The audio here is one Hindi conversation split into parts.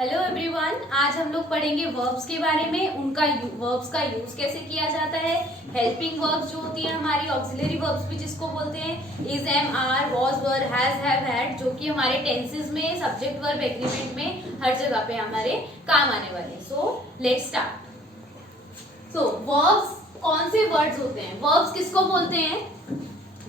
हेलो एवरीवन, आज हम लोग पढ़ेंगे वर्ब्स के बारे में। उनका वर्ब्स का यूज कैसे किया जाता है। हेल्पिंग वर्ब्स जो होती है हमारी, ऑक्सिलरी वर्ब्स भी जिसको बोलते हैं, is, am, are, was, were, has, have, had, जो कि हमारे टेंसेस में, सब्जेक्ट वर्ब एग्रीमेंट में हर जगह पे हमारे काम आने वाले हैं। So let's start. So verbs कौन से वर्ड्स होते हैं? वर्ब्स किसको बोलते हैं?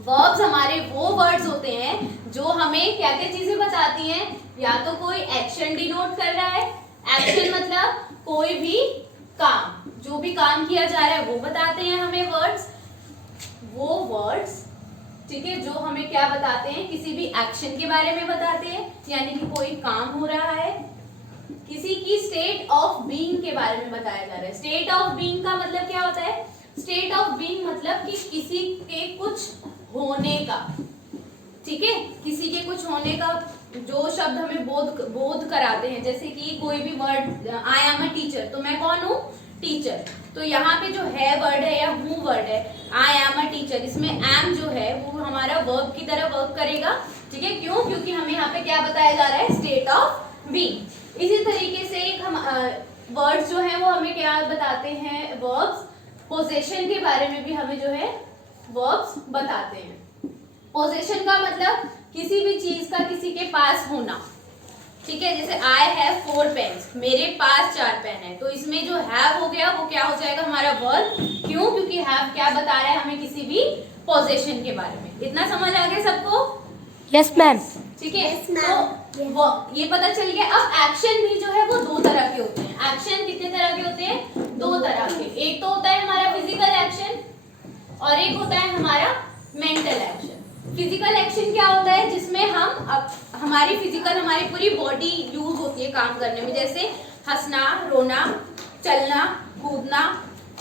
वर्ब्स हमारे वो वर्ड्स होते हैं जो हमें क्या क्या चीजें बताती हैं। या तो कोई एक्शन डिनोट कर रहा है, एक्शन मतलब कोई भी काम, जो भी काम किया जा रहा है वो बताते हैं हमें वर्ड्स। वो वर्ड्स, ठीक है, जो हमें क्या बताते हैं, किसी भी एक्शन के बारे में बताते हैं, यानी कि कोई काम हो रहा है। किसी की स्टेट ऑफ बीइंग के बारे में बताया जा रहा है। स्टेट ऑफ बीइंग का मतलब क्या होता है? स्टेट ऑफ बीइंग मतलब कि किसी के कुछ होने का, ठीक है, किसी के कुछ होने का जो शब्द हमें बोध कराते हैं। जैसे कि कोई भी word, I am a teacher, तो मैं कौन हूँ? टीचर। तो यहाँ पे जो है वर्ड है या हूँ वर्ड है, आई एम अ टीचर, इसमें एम जो है वो हमारा वर्ब की तरह वर्क करेगा, ठीक है। क्यों? क्योंकि हमें यहाँ पे क्या बताया जा रहा है? State of being. इसी तरीके से एक हम वर्ड्स जो है वो हमें क्या बताते हैं? वर्ब्स। पोजेशन के बारे में भी हमें जो है वर्ब्स बताते हैं। पोजेशन का मतलब किसी भी चीज का किसी के पास होना, ठीक है। जैसे आई हैव 4 पेन्स, मेरे पास 4 पेन है, तो इसमें जो हैव हो गया वो क्या हो जाएगा? हमारा वर्ब। क्यों? क्योंकि हैव क्या बता रहा है हमें? किसी भी पोजेशन के बारे में। इतना समझ आ गया सबको? Yes ma'am. ठीक है। तो ये पता चल गया। अब एक्शन भी जो है वो 2 तरह के होते हैं। एक्शन कितने तरह के होते हैं? 2 तरह के। एक तो होता है हमारा फिजिकल एक्शन और एक होता है हमारा मेंटल एक्शन। फिजिकल एक्शन क्या होता है? जिसमें हम हमारी पूरी बॉडी यूज होती है काम करने में। जैसे हंसना, रोना, चलना, कूदना,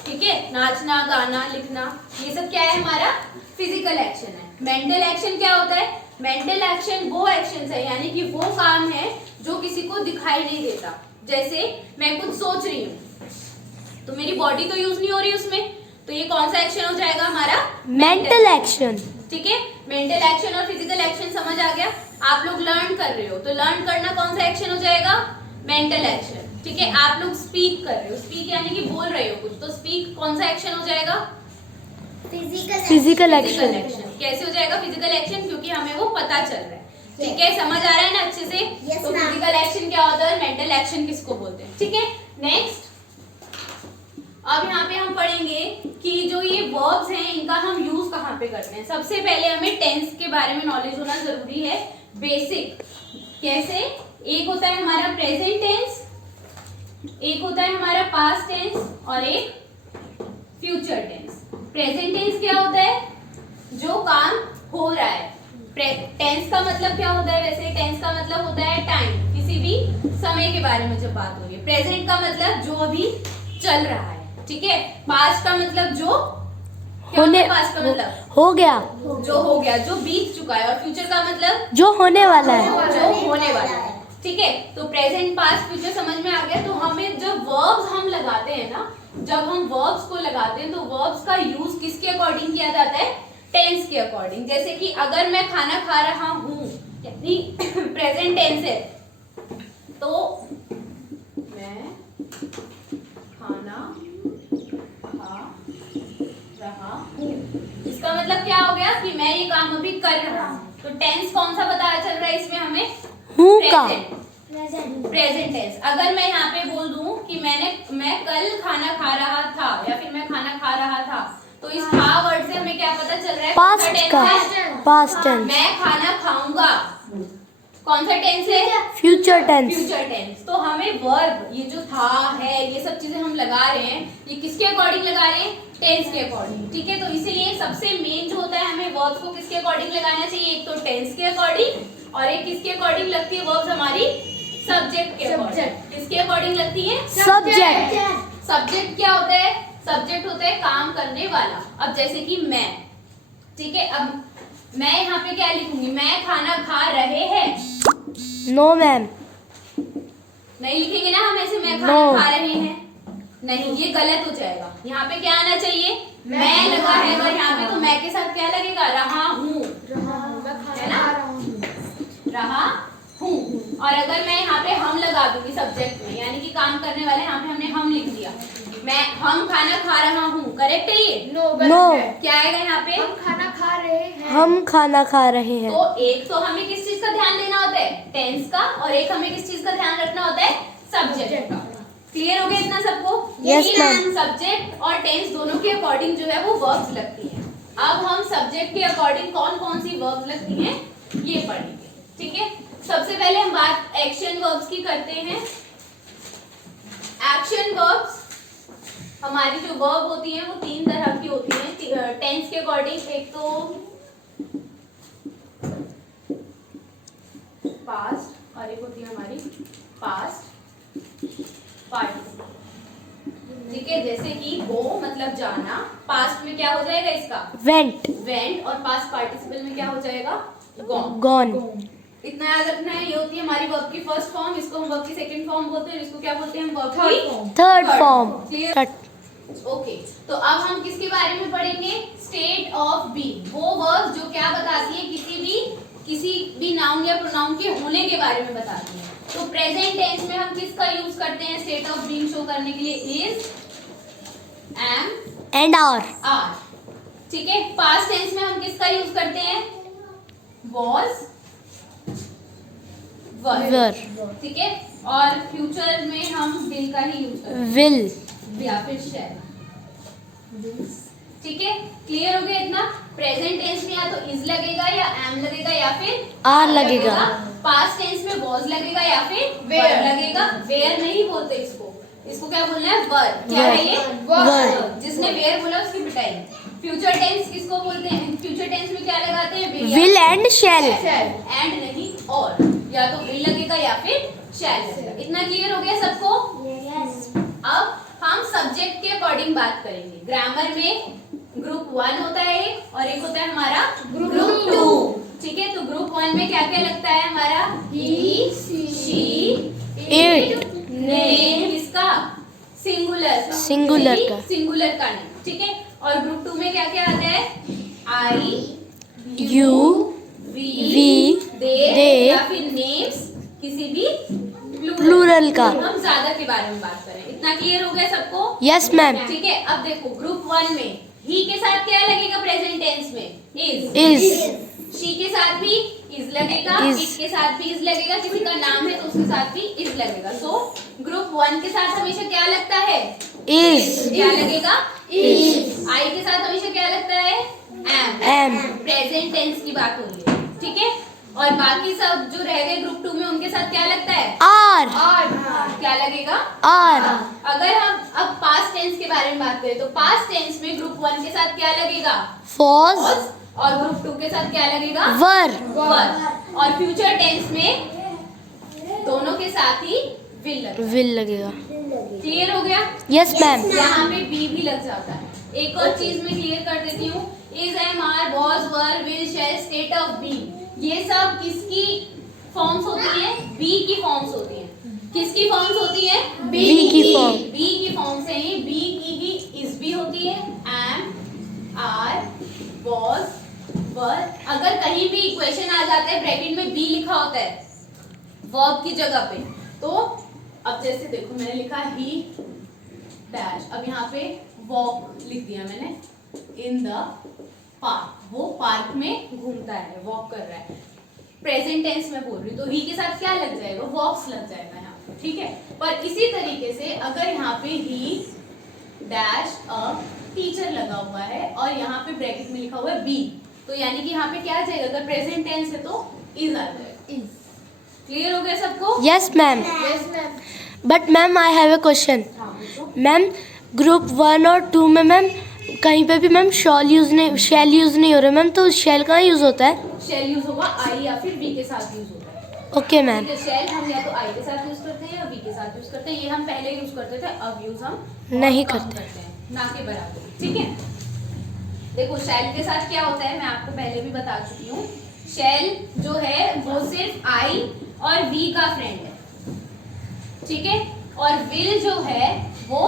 ठीक है, नाचना, गाना, लिखना, ये सब क्या है? हमारा फिजिकल एक्शन है। मेंटल एक्शन क्या होता है? मेंटल एक्शन वो एक्शन है, यानी कि वो काम है जो किसी को दिखाई नहीं देता। जैसे मैं कुछ सोच रही हूँ तो मेरी बॉडी तो यूज नहीं हो रही उसमें, तो ये कौन सा एक्शन हो जाएगा? हमारा मेंटल एक्शन, ठीक है। मेंटल एक्शन और फिजिकल एक्शन समझ आ गया? आप लोग लर्न कर रहे हो तो लर्न करना कौन सा एक्शन हो जाएगा? मेंटल एक्शन, ठीक है। आप लोग स्पीक कर रहे हो, स्पीक यानी कि बोल रहे हो कुछ, तो स्पीक कौन सा एक्शन हो जाएगा? Physical action. कैसे हो जाएगा फिजिकल एक्शन? क्योंकि हमें वो पता चल रहा है, ठीक है। समझ आ रहा है ना अच्छे से? तो फिजिकल एक्शन क्या होता है, मेंटल एक्शन किसको बोलते हैं, ठीक है। नेक्स्ट, अब यहाँ पे हम पढ़ेंगे कि जो ये वर्ब्स हैं इनका हम यूज कहाँ पे करते हैं। सबसे पहले हमें टेंस के बारे में नॉलेज होना जरूरी है, बेसिक। कैसे? एक होता है हमारा प्रेजेंट टेंस, एक होता है हमारा पास्ट टेंस और एक फ्यूचर टेंस। प्रेजेंट टेंस क्या होता है? जो काम हो रहा है। टेंस का मतलब क्या होता है? वैसे टेंस का मतलब होता है टाइम, किसी भी समय के बारे में जब बात हो रही है। प्रेजेंट का मतलब जो अभी चल रहा है, ठीक है। पास्ट का मतलब जो होने, पास्ट का मतलब हो गया, जो हो गया, जो बीत चुका है। और फ्यूचर का मतलब जो होने वाला है, जो होने वाला है, ठीक है। तो प्रेजेंट, पास्ट, फ्यूचर समझ में आ गया। तो हमें जब वर्ब्स हम लगाते हैं ना, जब हम वर्ब्स को लगाते हैं तो वर्ब्स का यूज किसके अकॉर्डिंग किया जाता है? टेंस के अकॉर्डिंग। जैसे कि अगर मैं खाना खा रहा हूं, यानी प्रेजेंट टेंस है, तो मैं खाना खा रहा हूं, इसका मतलब क्या हो गया? कि मैं ये काम अभी कर रहा हूं। तो टेंस कौन सा बताया चल रहा है इसमें हमें? हूँ का, प्रेजेंट टेंस। अगर मैं यहाँ पे बोल दूं कि मैं कल खाना खा रहा था या फिर मैं खाना खा रहा था, तो इस खा वर्ड से हमें क्या पता चल रहा है? पास्ट का, पास्ट टेंस। मैं खाना खाऊंगा, कौन सा टेंस है? Future tense. Future tense. तो हमें वर्ब, ये जो था, है, ये सब चीजें हम लगा रहे हैं, ये किसके अकॉर्डिंग लगा रहे हैं? टेंस के अकॉर्डिंग, ठीक है। तो इसीलिए सबसे मेन जो होता है, हमें वर्ब्स को किसके अकॉर्डिंग लगाना चाहिए? एक तो टेंस के अकॉर्डिंग और एक किसके अकॉर्डिंग लगती है वर्ब्स? हमारी सब्जेक्ट के अकॉर्डिंग। किसके अकॉर्डिंग लगती है? सब्जेक्ट। सब्जेक्ट क्या होता है? सब्जेक्ट होता है काम करने वाला। अब जैसे कि मैं, ठीक है, अब मैं यहाँ पे क्या लिखूंगी? मैं खाना खा रहे हैं। नो मैम, नहीं लिखेंगे ना हम ऐसे, मैं खाना खा रहे हैं, नहीं, ये गलत हो जाएगा। यहाँ पे क्या आना चाहिए? मैं लगा है, और यहाँ पे तो मैं के साथ क्या लगेगा? रहा हूँ, है ना, रहा हूँ। और अगर मैं यहाँ पे हम लगा दूंगी सब्जेक्ट में, यानी कि काम करने वाले, यहाँ पे हमने हम लिख दिया, मैं हम खाना खा रहा हूँ, करेक्ट है ये? नो क्या आएगा यहाँ पे? हम खाना खा रहे हैं। हम खाना खा रहे हैं। तो एक तो हमें किस चीज का ध्यान देना होता है? टेंस का। और एक हमें किस चीज का ध्यान रखना होता है? सब्जेक्ट का। क्लियर हो गया इतना सबको? Yes, ma'am. सब्जेक्ट और टेंस दोनों के अकॉर्डिंग जो है वो वर्ब्स लगती हैं। अब हम सब्जेक्ट के अकॉर्डिंग कौन कौन सी वर्ब्स लगती हैं ये पढ़ेंगे, ठीक है? सबसे पहले हम बात एक्शन वर्ब्स की करते हैं। एक्शन वर्ब्स हमारी जो वर्ब होती हैं वो तीन तरह की होती हैं टेंस के अकॉर्डिंग। एक तो पास्ट और एक होती है हमारी पास्ट पार्टिसिपल, ठीक है? जैसे कि गो मतलब जाना, पास्ट में क्या हो जाएगा इसका? वेंट। वेंट। और पास्ट पार्टिसिपल में क्या हो जाएगा? गॉन। गॉन। इतना याद रखना है। ये होती है हमारी वर्ब की फर्स्ट फॉर्म, इसको हम वर्ब की सेकंड फॉर्म बोलते हैं, इसको क्या बोलते हैं? हम वर्ब की थर्ड फॉर्म। क्लियर? ओके, तो अब हम किसके बारे में पढ़ेंगे? State of being. वो वर्ब जो क्या बताती है? किसी भी नाउन या प्रोनाउन के होने के बारे में बताती है। तो प्रेजेंट टेंस में हम किसका यूज करते हैं स्टेट ऑफ बीइंग शो करने के लिए? Is, am and are. Are, ठीक है? पास्ट टेंस में हम किसका यूज करते हैं? वॉज, वर, ठीक है? और फ्यूचर में हम विल का ही यूज करते हैं, विल या फिर शैल, ठीक है? क्लियर हो गया इतना? प्रेजेंट टेंस में या तो इज लगेगा या एम लगेगा या फिर आर लगेगा। पास्ट टेंस में वॉज लगेगा या फिर Were लगेगा। वेयर नहीं बोलते इसको क्या बोलना है? वर। क्या है ये? वर। जिसने वेयर बोला उसकी पिटाई। फ्यूचर टेंस किसको बोलते हैं? फ्यूचर टेंस में क्या लगाते हैं? Will and shall. एंड नहीं और, या तो विल लगेगा या फिर शैल लगेगा। इतना क्लियर हो गया सबको? अब हम सब्जेक्ट के अकॉर्डिंग बात करेंगे। ग्रामर में ग्रुप 1 होता है और एक होता है हमारा ग्रुप 2, ठीक है? तो ग्रुप 1 में क्या क्या लगता है हमारा? ही, शी, इट। नेम किसका? सिंगुलर का। सिंगुलर किसी का। सिंगुलर का नेम, ठीक है? और ग्रुप 2 में क्या क्या आता है? आई, यू, वी, दे, या फिर नेम्स किसी भी प्लूरल का। हम ज्यादा के बारे में बात करें। इतना क्लियर हो गया सबको? Yes ma'am. ठीक है? अब देखो ग्रुप 1 में ही के साथ क्या लगेगा प्रेजेंट टेंस में? इज। इज। शी के साथ भी इज लगेगा, Is. इट के साथ भी इज लगेगा, किसी का नाम है तो उसके साथ भी इज लगेगा। सो ग्रुप 1 के साथ हमेशा क्या लगता है? इज। क्या लगेगा? Is. आई के साथ हमेशा क्या लगता है? एम। प्रेजेंट टेंस की बात हो रही है, ठीक है? और बाकी सब जो रह गए ग्रुप 2 में उनके साथ क्या लगता है? आर। क्या लगेगा? आर। अगर हम अब पास्ट टेंस के बारे में बात करें तो पास्ट टेंस में ग्रुप 1 के साथ क्या लगेगा? फॉज। was, और ग्रुप 2 के साथ क्या लगेगा? वर। वर। और फ्यूचर टेंस में दोनों के साथ ही विल लगेगा। विल लगेगा। क्लियर हो गया? Yes ma'am. यहाँ पे बी भी लग जाता है। एक और चीज मैं क्लियर कर देती हूँ, is, am, are, was, were, will, shall, state of being, ये सब किसकी फॉर्म्स होती हैं? बी की फॉर्म्स होती हैं। किसकी फॉर्म्स होती हैं? बी की form। बी की फॉर्म्स है ये। बी की ही इज भी होती है, एम, आर, वॉज, वर। अगर कहीं भी इक्वेशन आ जाता है ब्रैकेट में बी लिखा होता है वर्ब की जगह पे, तो अब जैसे देखो मैंने लिखा ही डैश, अब यहाँ पे वॉक लिख दिया मैंने, इन द पार्क, वो पार्क में घूमता है, वॉक कर रहा है। प्रेजेंट टेंस में बोल रही हूँ तो ही के साथ क्या लग जाएगा? वॉक्स लग जाएगा यहाँ पे, ठीक है? पर इसी तरीके से अगर यहाँ पे ही डैश अ टीचर लगा हुआ है और यहाँ पे ब्रैकेट में लिखा हुआ है बी, तो यानी कि यहाँ पे क्या आ जाएगा? अगर प्रेजेंट टेंस है तो इज आ जाएगा। क्लियर हो गया सबको? Yes ma'am. Yes, ma'am. But ma'am I have a question. हाँ पूछो। मैम ग्रुप 1 और 2 में मैम कहीं पे भी मैम शैल यूज नहीं हो रहा मैम, तो शैल कहाँ यूज होता है? शेल यूज होगा आई या फिर वी के साथ यूज होता है। Okay ma'am. ठीक है, शेल हम या तो आई के साथ यूज करते हैं या वी के साथ यूज करते हैं। ये हम पहले यूज करते थे, अब यूज हम नहीं कम करते। हैं, ना के बराबर, ठीक है? देखो शेल के साथ क्या होता है, मैं आपको पहले भी बता चुकी हूँ। शेल जो है वो सिर्फ आई और वी का फ्रेंड है, ठीक है? और विल जो है वो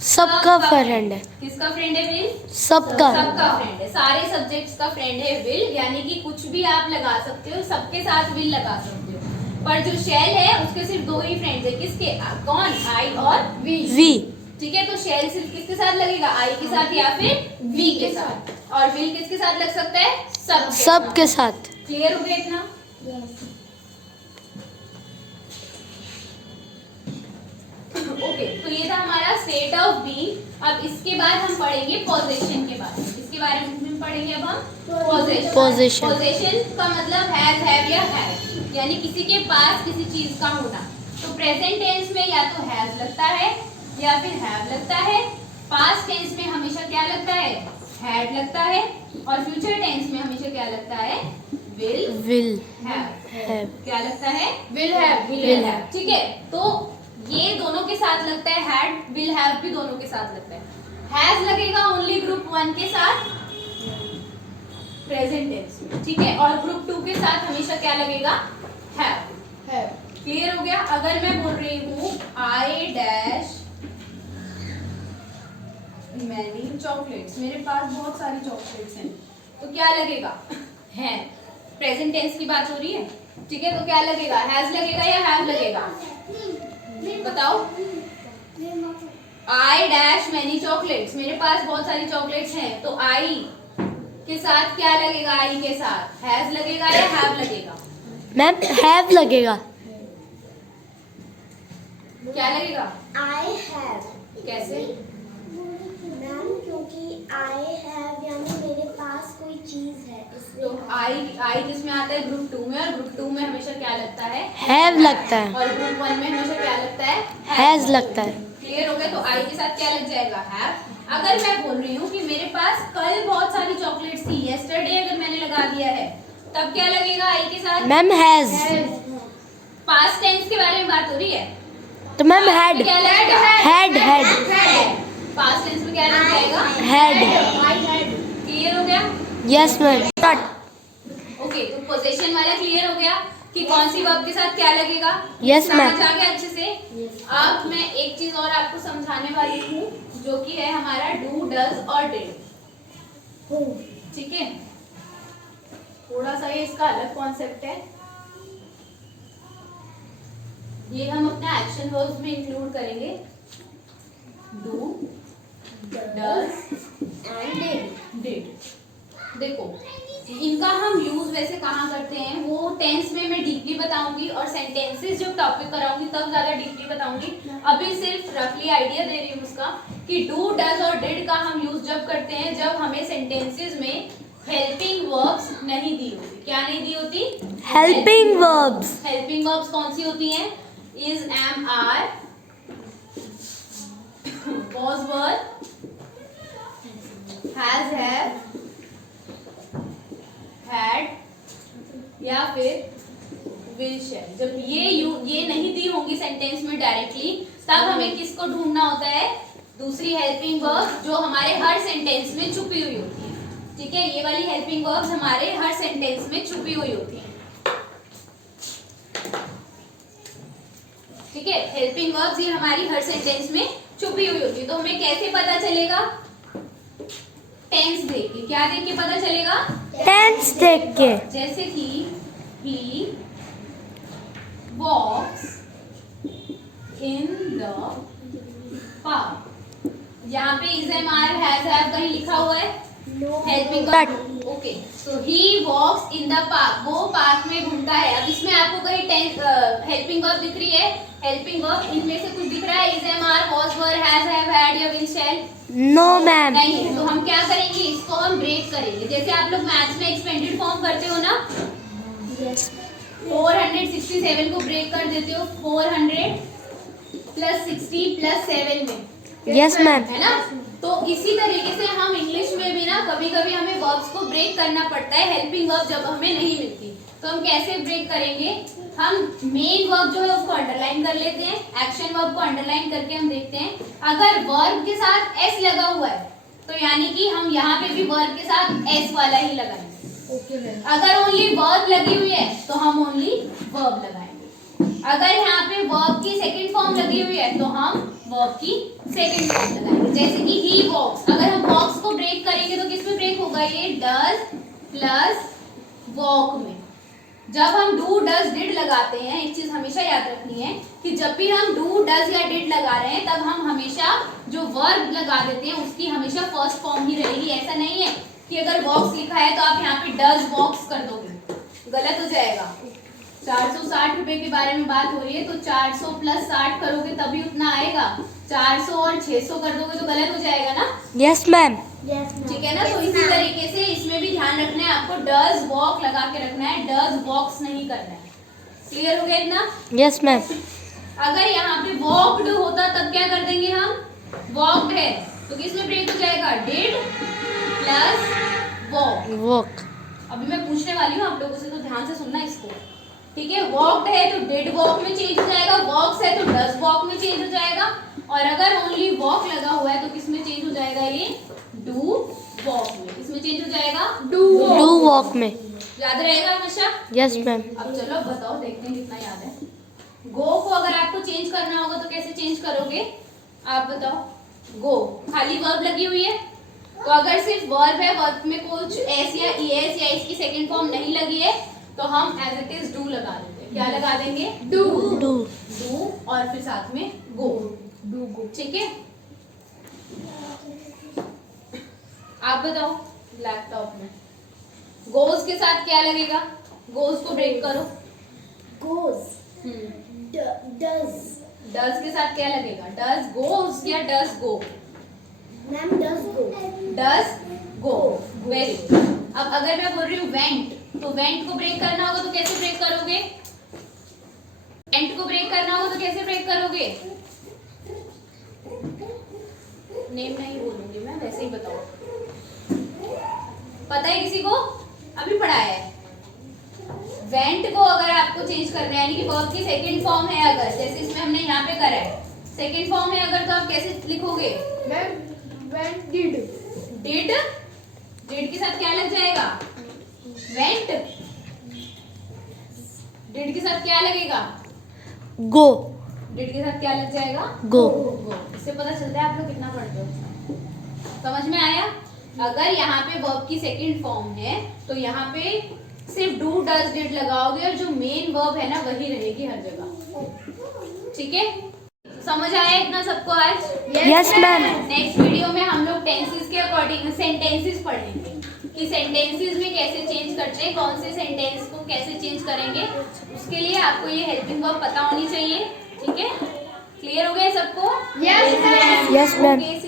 सबका फ्रेंड है। किसका फ्रेंड है? विल सबका। सबका फ्रेंड है, सारे सब्जेक्ट्स का फ्रेंड है विल, यानी कि कुछ भी आप लगा सकते हो, सबके साथ विल लगा सकते हो। पर जो शेल है उसके सिर्फ दो ही फ्रेंड्स है, किसके? कौन? आई और वी। ठीक है, तो शेल सिर्फ किसके साथ लगेगा? आई के साथ या फिर वी के साथ। और विल किसके साथ लग सकता है? सब के साथ। क्लियर हो गया इतना? ओके, तो ये था हमारा स्टेट ऑफ बीइंग। अब इसके बाद हम पढ़ेंगे पोजीशन के बारे में। इसके बारे में पढ़ेंगे अब हम पोजीशन। पोजीशन का मतलब हैव या हैव, यानी किसी के पास किसी चीज का होना। तो प्रेजेंट टेंस में या तो हैज लगता है या फिर हैव लगता है। पास्ट टेंस में हमेशा क्या लगता है? हैड लगता है। और फ्यूचर टेंस में हमेशा क्या लगता है? Will have. क्या लगता है? Will have. ठीक है, तो ये दोनों के साथ लगता है, हैड विल हैव भी दोनों के साथ लगता है। हैज लगेगा ओनली ग्रुप 1 के साथ प्रेजेंट टेंस में, ठीक है, और ग्रुप 2 के साथ हमेशा क्या लगेगा? हैव। क्लियर हो गया? अगर मैं बोल रही हूँ आई डैश मैनी चॉकलेट्स, मेरे पास बहुत सारी चॉकलेट्स हैं, तो क्या लगेगा? है। प्रेजेंट टेंस की बात हो रही है, ठीक है, तो क्या लगेगा? हैज लगेगा या हैव लगेगा? बताओ। आई डैश मैनी चॉकलेट्स, मेरे पास बहुत सारी चॉकलेट्स हैं, तो आई के साथ क्या लगेगा? आई के साथ हैज लगेगा या हैव लगेगा? मैम हैव लगेगा। क्या लगेगा? I have. कैसे? मैम क्योंकि आई हैव यानी मेरे पास कोई चीज है, तो आई किसमें आता है? ग्रुप 2 में, और ग्रुप 2 में हमेशा क्या लगता है? हैव लगता है। और ग्रुप 1 में हमेशा क्या लगता है? हैज लगता है। क्लियर हो गया? तो आई के साथ क्या लग जाएगा? हैव। अगर मैं बोल रही हूँ कि मेरे पास कल बहुत सारी चॉकलेट्स थी, यस्टरडे अगर मैंने लगा दिया है, तब क्या लगेगा आई के साथ? Ma'am has. पास्ट टेंस के बारे में बात हो रही है, तो मैम हैड। क्या लगेगा? हैड। पास्ट टेंस में क्या लग जाएगा? हैड। क्लियर हो गया? Yes ma'am. ओके, तो पोजीशन वाला क्लियर हो गया कि कौन सी वर्ब के साथ क्या लगेगा? Yes, ma'am. समझ आ गया अच्छे से? अब मैं एक चीज और आपको समझाने वाली हूँ, जो कि है हमारा डू, डज और डिड। ठीक है, थोड़ा सा ये इसका अलग कॉन्सेप्ट है, ये हम अपना एक्शन वर्ब्स में इंक्लूड करेंगे। Do, does and did. देखो, इनका हम यूज वैसे कहाँ करते हैं, वो टेंस में मैं डीपली बताऊंगी, और सेंटेंसेस जो टॉपिक कराऊंगी तब ज्यादा डीपली बताऊंगी। अभी सिर्फ रफली आइडिया दे रही हूँ उसका कि डू, डज और डिड का हम यूज जब करते हैं जब हमें सेंटेंसेस में हेल्पिंग वर्ब्स नहीं दी होती। क्या नहीं दी होती? Helping verbs. हेल्पिंग वर्ब्स कौन सी होती हैं? Is, am, are, was, were, has, have, had या फिर will, shall। जब ये नहीं दी होंगी सेंटेंस में डायरेक्टली, तब हमें किसको ढूंढना होता है? दूसरी हेल्पिंग वर्ब जो हमारे हर सेंटेंस में छुपी हुई होती है। ठीक है, ये वाली हेल्पिंग वर्ब्स हमारे हर सेंटेंस में छुपी हुई होती है। ठीक है, हेल्पिंग वर्ब्स ये हमारी हर सेंटेंस में छुपी हुई होती है। तो हमें कैसे पता चलेगा? टेंस देख के। क्या देख के पता चलेगा? टेंस देख के। जैसे कि he walks in the park, यहाँ पे is, am, are, has, have कहीं लिखा हुआ है? Helping verb. ओके, तो he walks in the park, वो पार्क में घूमता है। अब इसमें आपको कहीं टेंस हेल्पिंग वर्ब दिख रही है? हेल्पिंग वर्ब इनमें से कुछ दिख रहा है? is, am, are, was, were, has, have, had या will, shall? No ma'am. नहीं है। तो हम क्या करेंगे? इसको हम ब्रेक करेंगे। जैसे आप लोग मैथ्स में एक्सपेंडेड फॉर्म करते हो ना, 467 को ब्रेक कर देते हो 400 प्लस 60 प्लस 7 में। Yes ma'am. है ना? तो इसी तरीके से हम इंग्लिश में भी ना कभी कभी हमें वर्ब्स को ब्रेक करना पड़ता है, हेल्पिंग वर्ब जब हमें नहीं मिलती। तो हम कैसे ब्रेक करेंगे? हम मेन वर्ब जो है उसको अंडरलाइन कर लेते हैं, एक्शन वर्ब को अंडरलाइन करके हम देखते हैं अगर वर्ब के साथ एस लगा हुआ है तो यानी कि हम यहाँ पे भी वर्ब के साथ एस वाला ही लगाएंगे। अगर ओनली वर्ब लगी हुई है तो हम ओनली वर्ब लगाएंगे। अगर यहाँ पे वर्ब की सेकंड फॉर्म लगी हुई है तो हम वर्ब की सेकंड फॉर्म लगाएंगे। जैसे कि ही वॉक्स, अगर हम वॉक्स को ब्रेक करेंगे तो किस में ब्रेक होगा? ये डज प्लस वॉक में। जब हम डू डज डिड लगाते हैं, एक चीज हमेशा याद रखनी है कि जब भी हम डू डज या डिड लगा रहे हैं तब हम हमेशा जो वर्ब लगा देते हैं उसकी हमेशा फर्स्ट फॉर्म ही रहेगी। ऐसा नहीं है कि अगर वॉक्स लिखा है तो आप यहाँ पे डज वॉक्स कर दोगे, गलत हो जाएगा। 460 रुपए के बारे में बात हो रही है तो 400 प्लस 60 करोगे तभी उतना आएगा। 400 और 600 कर दोगे तो गलत हो जाएगा ना। Yes ma'am. ठीक है ना। तो इसी तरीके से इसमें भी ध्यान रखना है आपको, डज वॉक लगा के रखना है, डज वॉक्स नहीं करना है। क्लियर हो गया इतना? Yes ma'am. अगर यहाँ पे वॉकड होता तब क्या कर देंगे हम, वॉकड है तो किसमें ब्रेक हो जाएगा, डिड प्लस वॉक। वॉक। अभी मैं पूछने वाली हूँ आप लोगों से, तो ध्यान से सुनना इसको, ठीक है। वॉकड है तो डिड वॉक में चेंज हो जाएगा, वॉक्स है तो डज वॉक में चेंज हो जाएगा, और अगर ओनली वॉक लगा हुआ है तो किसमें चेंज हो जाएगा, ये डू वॉक में। किसमें चेंज हो जाएगा, डू वॉक में। याद रहेगा हमेशा? Yes ma'am. अब चलो बताओ, देखते हैं कितना याद है। गो को अगर आपको चेंज करना होगा तो कैसे चेंज करोगे, आप बताओ। गो खाली वर्ब लगी हुई है, तो अगर सिर्फ वर्ब है, वर्ब में कुछ एस या ईएस या इसकी सेकंड फॉर्म नहीं लगी है तो हम एज इट इज डू लगा देंगे। क्या लगा देंगे, डू। डू। डू और फिर साथ में गो, डू गो। ठीक है, आप बताओ। लैपटॉप में गोज के साथ क्या लगेगा, गोज को ब्रेक करो। goes does डज के साथ क्या लगेगा, डज गोज या does go, ma'am does go does go. Very good. अब अगर मैं बोल रही हूँ वेंट, तो वेंट को ब्रेक करना होगा तो कैसे ब्रेक करोगे, वेंट को ब्रेक करना होगा तो कैसे ब्रेक करोगे। नेम नहीं बोलूंगी मैं, वैसे ही बताओ। पता है किसी को, अभी पढ़ाया है। वेंट को अगर आपको चेंज करना है, यानी कि वर्ब की सेकंड फॉर्म है अगर, जैसे इसमें हमने यहाँ पे करा है, सेकंड फॉर्म है अगर, तो आप कैसे लिखोगे, went did डिड। डिड के साथ क्या लग जाएगा, वेंट। डिड के साथ क्या लगेगा, गो। डिड के साथ क्या लग जाएगा, गो। गो। इससे पता चलता है आप लोग कितना पढ़ते हो। समझ में आया? अगर यहाँ पे वर्ब की सेकंड फॉर्म है तो यहाँ पे सिर्फ डू डज डिड लगाओगे और जो मेन वर्ब है ना वही रहेगी हर जगह। ठीक है, समझ आया इतना सबको आज? Yes ma'am. नेक्स्ट वीडियो में हम लोग टेंसेस के अकॉर्डिंग सेंटेंसेस पढ़ेंगे कि सेंटेंसेस में कैसे चेंज करते हैं, कौन से सेंटेंस को कैसे चेंज करेंगे। उसके लिए आपको ये हेल्पिंग वर्ब पता होनी चाहिए। ठीक है, क्लियर हो गया सबको? Yes ma'am. ओके।